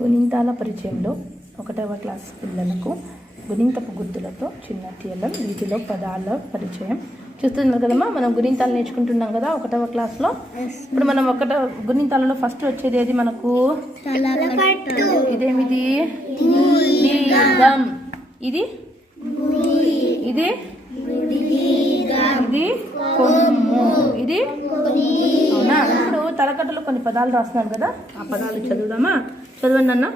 గుణింతాల పరిచయంలో 1వ క్లాస్ పిల్లలకు గుణింతపు గుర్తులతో చిన్న టీఎల్ఎం వీటిలో పదాల పరిచయం చూస్తున్నారు కదమ్మా. మనం గుణింతాలు నేర్చుకుంటున్నాం కదా 1వ క్లాస్లో. ఇప్పుడు మనం గుణింతాలలో ఫస్ట్ వచ్చేది ఏది మనకు? ఇదేమిది? దీర్ఘం. ఇది ఇది ఇది కొమ్ము. ఇది అవునా? ఇప్పుడు తలకట్టులో కొన్ని పదాలు రాస్తున్నాను కదా, ఆ పదాలు చదువుదామా? చదవండి అన్న.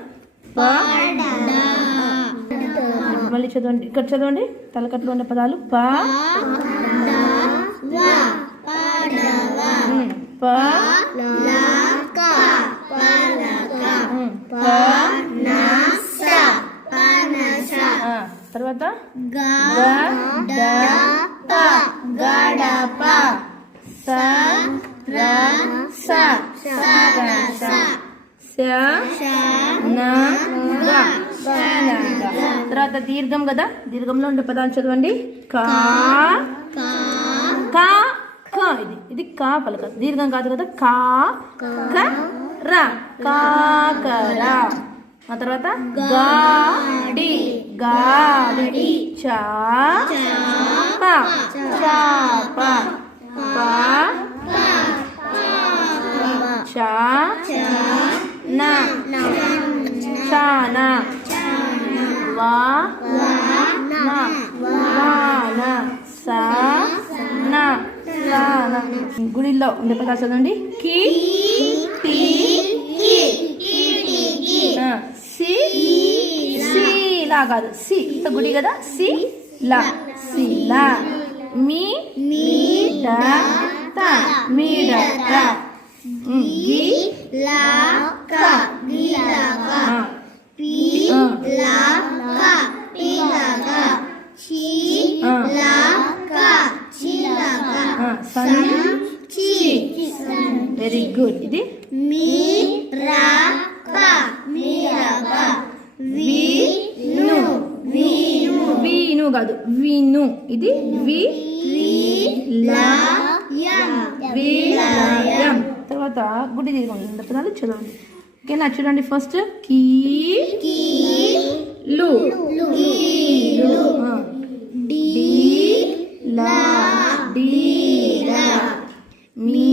మళ్ళీ చదవండి, ఇక్కడ చదవండి. తలకట్టులో ఉన్న పదాలు ప తర్వాత గడప, తర్వాత దీర్ఘం కదా, దీర్ఘంలో ఉండే పదాలు చదవండి. కా కా కా, ఇది కా పలక, దీర్ఘం కాదు కదా. కా ర కాకర. ఆ తర్వాత గాడి గాడి, చాప చాప, చానా చానా, గుడిలో ఉండే పదాలు చదవండి. కి లా కాదు, సి గుడి కదా. సి లా శిలా. మీడత మీడత, వెరీ గుడ్. ఇది వీను కాదు, వీను. ఇది విలయం. తర్వాత గుడి దీర్ఘం పదాలు చదవండి. ఓకేనా? చూడండి. ఫస్ట్ కీలు, డీలా, మీ